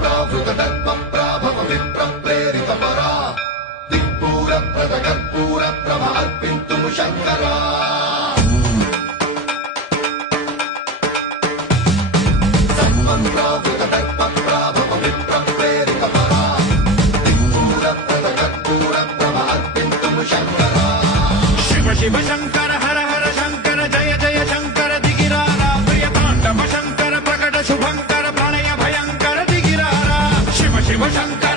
प्रावृतदर्पप्राभव विप्रप्रेरितपरा दिक्पूरप्रदकर्पूरप्रभ अर्पिन्तुं शङ्करा सर्वं प्रावृतदर्पप्राभव विप्रप्रेरितपरा दिक्पूरप्रदकर्पूरप्रभ अर्पिन्तुं शङ्करा शिव शिव शङ्कर हर हर शङ्कर जय जय शङ्कर दिगिरारा प्रियताण्डव शङ्कर प्रकट शुभङ्कर प्रणय भयङ्कर दिगिरारा शिव शिव शङ्कर